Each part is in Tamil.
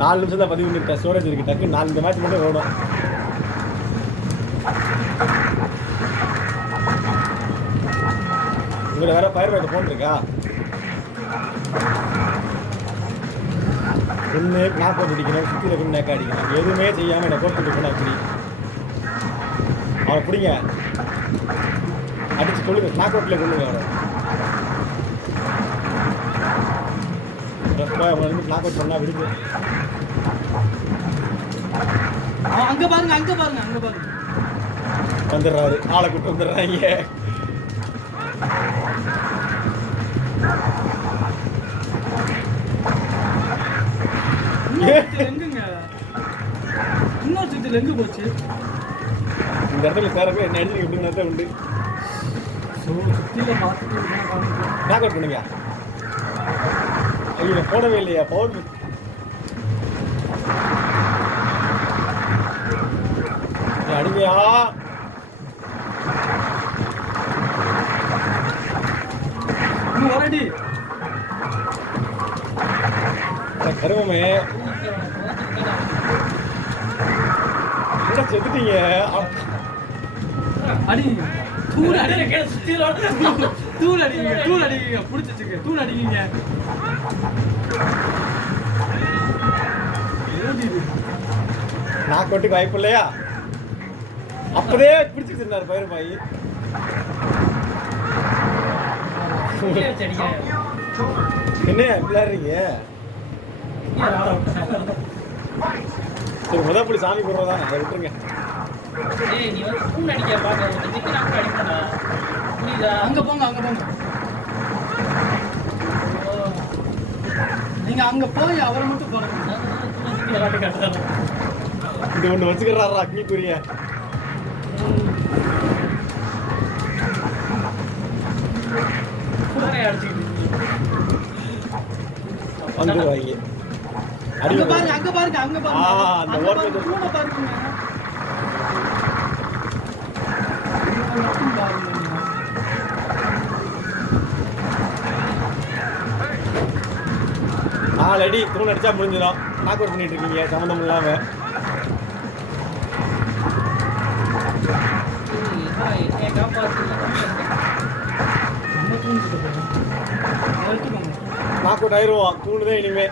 4 நிமிஷம் தான் பதிவு பண்ணிருக்கேன். ஸ்டோரேஜ் இருக்கு. டக்கு 4 மேட்ச் மட்டும் ஓடும். உங்களை வேற ஃபயர் ஃபைட்டர் ஃபோன் இருக்கா? ஒன்று நாக்கு அடிக்கணும், சுற்றியில் கொண்டு நேக்க அடிக்கணும். எதுவுமே செய்யாமல் என்னை கோர்த்துட்டு போன அப்படி அவரை பிடிங்க, அடிச்சு கொள்ளுங்க, நாக் அவுட்டில் கொள்ளுங்க அவரை நாக் அவுட் பண்ணா விடுங்க. அங்கே பாருங்க, அங்கே பாருங்க, அங்கே பாருங்க வந்துடுறாரு. ஆளை கூட்டு வந்துடுறாங்க. எங்குங்க இன்னொரு சுத்தில எங்க போச்சு? இந்த இடத்துல சேரவே என்ன அடிச்சு எப்படின்னு தான் உண்டு. சுத்தில பார்த்துட்டு நாக் அவுட் பண்ணுங்க. ஐயோ போடவே இல்லையா? பவர் அடிமையா வரடி கருவமே செத்துட்டீங்க. அடிங்க தூள் அடிங்க, தூள் அடிங்க, தூள் அடிங்க, பிடிச்சிச்சுங்க, தூள் அடிங்க. நாக் அவுட்டுக்கு வாய்ப்பு இல்லையா? அப்பதே பிடிச்சிட்டு இருந்தாரு பயிர் பாய். என்ன விளையாடுறீங்க? சரி முதல் புள்ளி சாமி போடுறதா, அதை விட்டுருங்க. அங்க போங்க, அங்க போங்க. நீங்க அங்க போய் அவரை மட்டும் பாருங்க. இது ஒண்ணு வச்சுக்கிறாரா அக்னிக்குரிய? வந்து வாங்கி அங்க பாருங்க, அங்க பாருங்க, அங்க பாருங்க. அந்த ஓரத்துல தூண பாருங்க. ஆல்ரெடி தூண் அடிச்சா முடிஞ்சிடும். நாக் அவுட் பண்ணிட்டு இருக்கீங்க சம்மந்தம் இல்லாம. நாக் அவுட் ஆயிடுவோம். தூணு தான் இனிமே.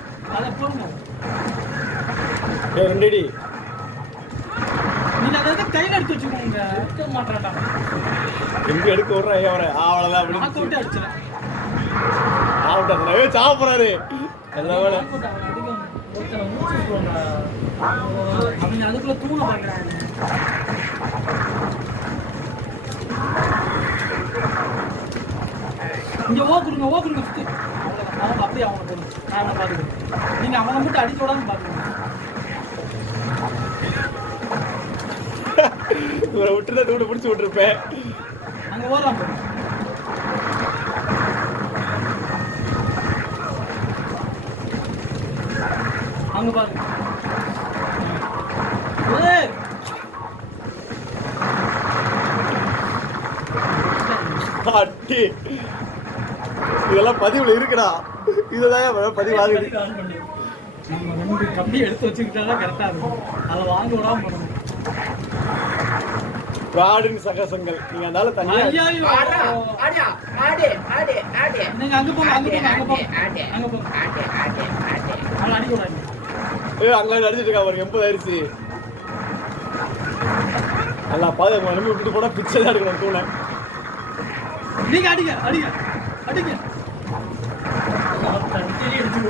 ரெண்டு அடி நீங்க அதை கையில் எடுத்து வச்சுக்கோங்க. எடுக்க மாட்டான்டா. எங்க எடுக்க விடுறா அவரை? அவ்வளவுதான் அப்படி நாக் அவுட் அடிச்சிடலாம். அவுட் ஆகுறாரு. சாப்பிடுறாரு. எல்லா வேலை அவங்க அதுக்குள்ள தூண பாக்குறாங்க. இங்க ஓக்குடுங்க, ஓக்குடுங்க சுத்தி. அவங்க அப்படியே அவங்க போகணும். நான் அவனை பாத்துக்கிறேன். நீங்க அவனை மட்டும் அடிச்சு விடாம பாத்துக்கணும். இவரை விட்டுதான் தூணை பிடிச்சி விட்டுருப்பேன். அங்க ஓடலாம் போய். அங்க பாருங்க. அட்டி இதெல்லாம் பதிவுல இருக்குடா. இதுதான் பதிவாகுது. நம்ம ரெண்டு கம்பி எடுத்து வச்சுக்கிட்டாதான் கரெக்டா இருக்கும். அதை வாங்க விடாம பண்ணணும். பிராடின் சகசங்கள் நீங்க அதனால தனியா நீங்க அங்க போங்க, அங்க போங்க, அங்க போங்க, அங்க போங்க. அவளை அடிக்க விடாதீங்க. அங்க அடிச்சிட்டு இருக்கா பாருங்க. 80 ஆயிடுச்சு. நல்லா பாதுகாப்பு விட்டுட்டு போனா பிச்சை தான் எடுக்கணும் தூணை. நீங்க அடிங்க, அடிங்க, அடிங்க.